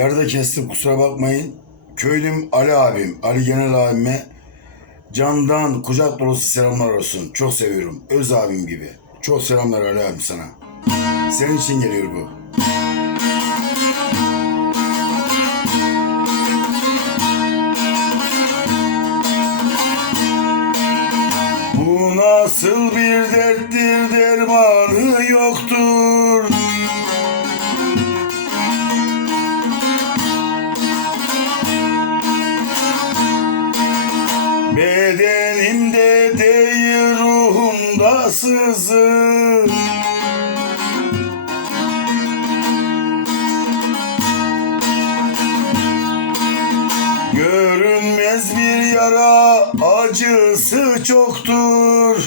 Yarıda kestim kusura bakmayın. Köylüm Ali abim, Ali Genel abime candan kucak dolusu selamlar olsun. Çok seviyorum. Öz abim gibi. Çok selamlar Ali abim sana. Senin için geliyor bu. Bu nasıl bir sızı Görünmez bir yara acısı çoktur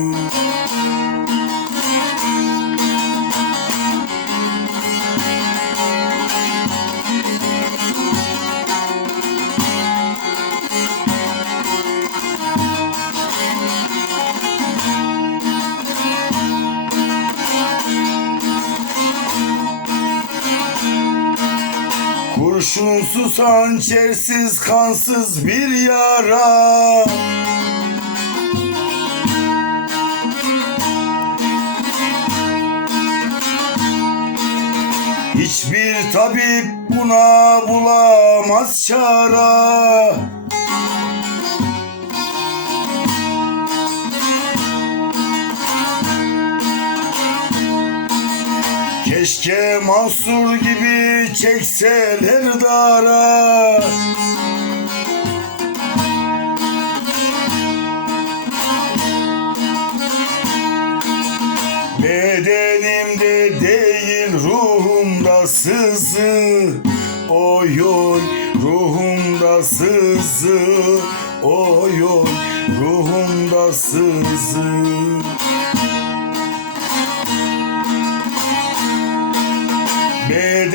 Kurşunsuz hançersiz kansız bir yara. Hiçbir tabip buna bulamaz çara Keşke Mansur gibi çekseler dara. Bedenimde değil ruhumda sızı. Oy oy ruhumda sızı. Oy oy ruhumda sızı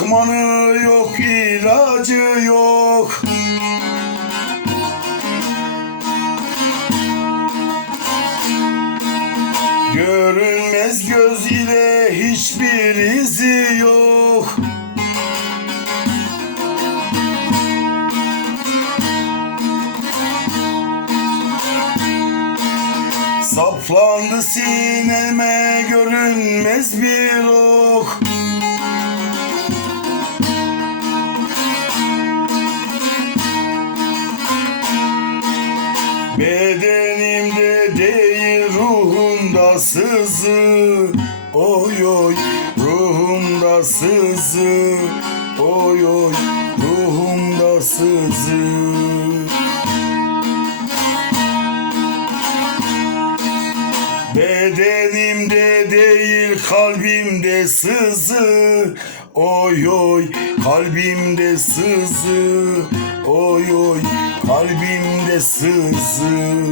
lokmanı yok ilacı yok. Görünmez göz ile hiçbir izi yok. Saplandı sineme görünmez bir ok sızı Oy oy ruhumda sızı. Oy oy ruhumda sızı. Bedenimde değil kalbimde sızı. Oy oy kalbimde sızı. Oy oy kalbimde sızı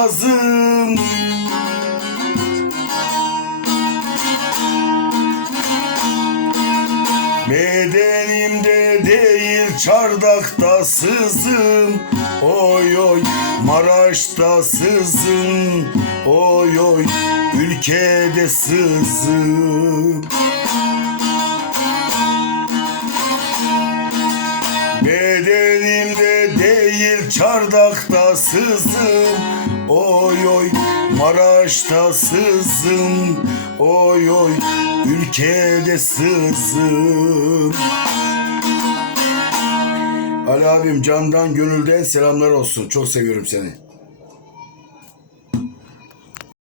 bir sazım Bedenimde değil çardakta sızım Oy oy Maraş'ta sızım Oy oy ülkede sızım Bedenimde değil çardakta sızım Oy oy Maraş'ta sızım Oy oy ülkede sızım Ali abim candan gönülden selamlar olsun. Çok seviyorum seni.